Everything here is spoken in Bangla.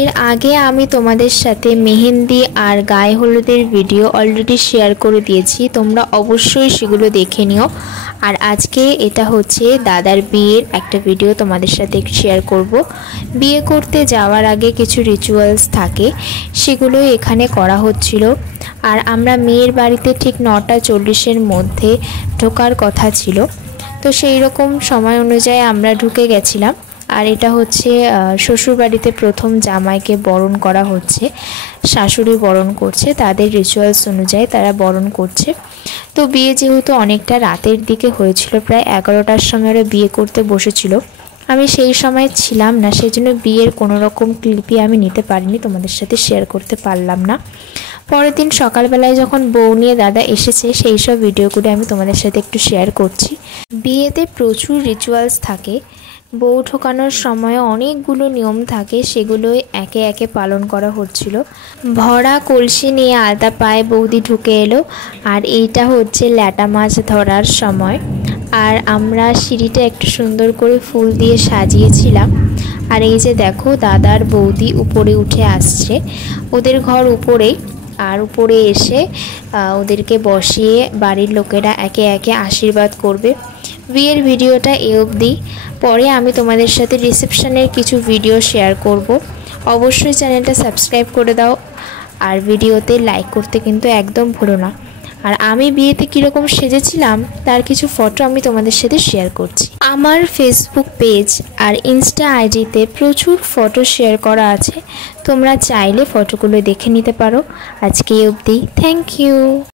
এর আগে আমি তোমাদের সাথে মেহেন্দি আর গায়ে হলুদের ভিডিও অলরেডি শেয়ার করে দিয়েছি, তোমরা অবশ্যই সেগুলো দেখে নিও। আর আজকে এটা হচ্ছে দাদার বিয়ের একটা ভিডিও তোমাদের সাথে শেয়ার করব। বিয়ে করতে যাওয়ার আগে কিছু রিচুয়ালস থাকে, সেগুলোই এখানে করা হচ্ছিল। আর আমরা মেয়ের বাড়িতে ঠিক 9:40-এর মধ্যে ঢোকার কথা ছিল, তো সেই রকম সময় অনুযায়ী আমরা ঢুকে গেছিলাম। আর এটা হচ্ছে শ্বশুর বাড়িতে প্রথম জামাইকে বরণ করা হচ্ছে, শাশুড়ি বরণ করছে, তাদের রিচুয়ালস অনুযায়ী তারা বরণ করছে। তো বিয়ে যেহেতু অনেকটা রাতের দিকে হয়েছিল, প্রায় 11টার সময় ওরা বিয়ে করতে বসেছিল। আমি সেই সময় ছিলাম না, সেই জন্য বিয়ের কোনো রকম ক্লিপই আমি নিতে পারিনি, তোমাদের সাথে শেয়ার করতে পারলাম না। পরের দিন সকালবেলায় যখন বউ নিয়ে দাদা এসেছে, সেই সব ভিডিওগুলো আমি তোমাদের সাথে একটু শেয়ার করছি। বিয়েতে প্রচুর রিচুয়ালস থাকে, বউ ঢোকানোর সময় অনেকগুলো নিয়ম থাকে, সেগুলোই একে একে পালন করা হচ্ছিল। ভরা কলসি নিয়ে আলতা পায়ে বৌদি ঢুকে এলো। আর এইটা হচ্ছে ল্যাটা মাছ ধরার সময়। আর আমরা সিঁড়িটা একটু সুন্দর করে ফুল দিয়ে সাজিয়েছিলাম। আর এই যে দেখো দাদার বৌদি উপরে উঠে আসছে, ওদের ঘর উপরেই। আর উপরে এসে ওদেরকে বসিয়ে বাড়ির লোকেরা একে একে আশীর্বাদ করবে। বিয়ের ভিডিওটা এ অবধি, পরে আমি তোমাদের সাথে রিসেপশনের কিছু ভিডিও শেয়ার করব। অবশ্যই চ্যানেলটা সাবস্ক্রাইব করে দাও, আর ভিডিওতে লাইক করতে কিন্তু একদম ভুলো না। আর আমি বিয়েতে কীরকম সেজেছিলাম তার কিছু ফটো আমি তোমাদের সাথে শেয়ার করছি। আমার ফেসবুক পেজ আর ইনস্টা আইডিতে প্রচুর ফটো শেয়ার করা আছে, তোমরা চাইলে ফটোগুলো দেখে নিতে পারো। আজকে অবধি, থ্যাংক ইউ।